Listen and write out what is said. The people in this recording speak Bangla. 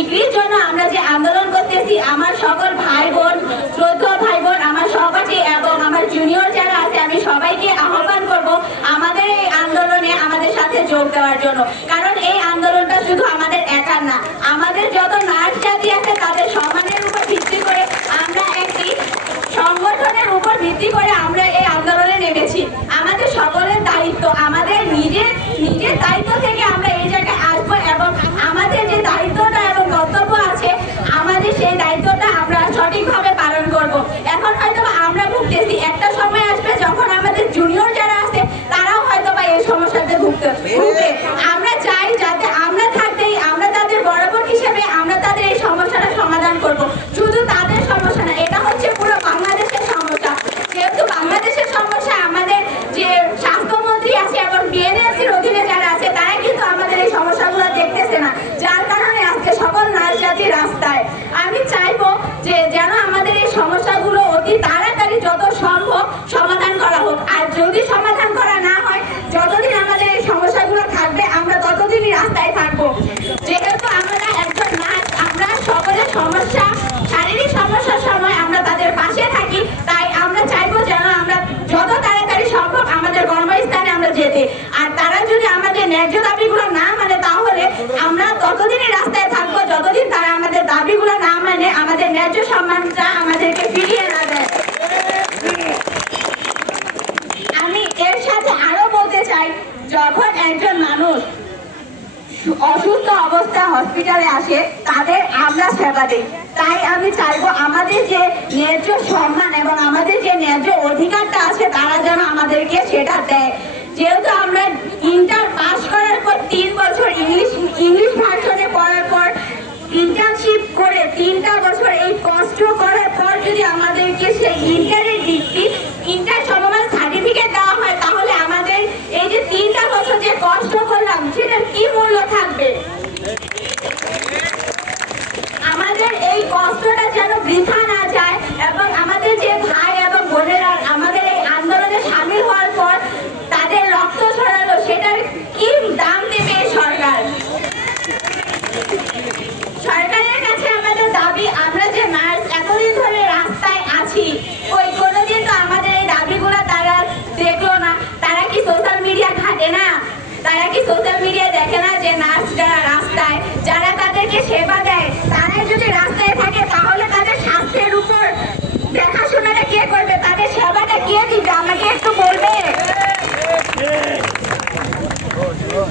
ডিগ্রির জন্য আমরা যে আন্দোলন করতেছি, আমার সকল ভাই বোন শ্রদ্ধা ভাই বোন আমার সহপাঠী এবং আমার জুনিয়র যারা আছে, আমি সবাইকে আহ্বান করব আমাদের এই আন্দোলনে আমাদের সাথে যোগ দেওয়ার জন্য। কারণ এই আন্দোলনটা শুধু আমাদের একার না, আমাদের যত নার্স জাতি আছে, তাদের সমানের উপর ভিত্তি করে আমরা একটি সংগঠনের উপর ভিত্তি করে আমরা এই আন্দোলনে নেমেছি আমাদের সকলের দায়িত্ব আমাদের নিজের নিজের দায়িত্ব থেকে আমরা এই জায়গায় আসব এবং আমাদের যে দায়িত্বটা এবং কর্তব্য আছে আমাদের সেই দায়িত্বটা আমরা সঠিকভাবে পালন করব এখন হয়তো বা আমরা ভুগতেছি একটা সময় আসবে যখন আমাদের জুনিয়র যারা আছে তারাও হয়তো বা এই সমস্যাতে ভুগতে ভুগবে আমরা চাই যাতে আমরা থাকতেই আমরা তাদের বরাবর হিসেবে আমরা তাদের এই সমস্যাটা সমাধান করব শুধু তাদের সমস্যা না এটা হচ্ছে পুরো বাংলাদেশের সমস্যা যেহেতু বাংলাদেশের সমস্যা আমাদের যে স্বাস্থ্যমন্ত্রী আছে এবং বিএনএসির অধীনে যারা আছে তারা কিন্তু আমাদের এই সমস্যাগুলো দেখতেছে না যার কারণে আজকে সকল নারী জাতি রাস্তায় আমি চাইব যে যেন আমাদের এই সমস্যাগুলো অতি তাড়াতাড়ি যত সম্ভব সমাধান করা হোক আর যদি সমাধান করা না হয় যতদিন আমাদের এই সমস্যাগুলো থাকবে আমরা ততদিনই রাস্তায় থাকব যেহেতু আমরা একজন নার্স আমরা সকলের সমস্যা, শারীরিক সমস্যার সময় আমরা তাদের পাশে থাকি, তাই আমরা চাইব যেন আমরা যত তাড়াতাড়ি সম্ভব আমাদের কর্মস্থানে আমরা যেতে। আর তারা যদি আমাদের ন্যায্য দাবিগুলো না মানে তাহলে আমরা ততদিনই রাস্তায় থাকব, যতদিন তারা আমাদের দাবিগুলো না মানে আমাদের ন্যায্য সম্মানটা আমাদেরকে ফিরিয়ে না দেয়। আমি এর সাথে আরও বলতে চাই, যখন একজন মানুষ অসুস্থ অবস্থা হসপিটালে আসে, তাদের আমরা সেবা দিই। তাই আমি চাইব আমাদের যে ন্যায্য সম্মান এবং আমাদের যে ন্যায্য অধিকারটা আছে, তারা যেন আমাদেরকে সেটা দেয়। যেহেতু আমরা ইন্টার পাস করার পর তিন বছর ইংলিশ ইংলিশ ভার্সনে পড়ার পর ইন্টার্নশিপ করে তিনটা বছর এই কষ্ট করার পর যদি আমাদেরকে সেই ইন্টারের ডিগ্রি ইন্টার সমমান সার্টিফিকেট দেওয়া হয়, তাহলে আমাদের এই যে তিনটা বছর যে কষ্ট করলাম, সেটার কি মূল্য থাকবে? তাদেরকে সেবা দেয়। তারাই যদি রাস্তায় থাকে তাহলে তাদের স্বাস্থ্যের উপর দেখাশোনাটা কে করবে? তাদের সেবাটা কে দিবে? আমাকে একটু বলবে? Oh,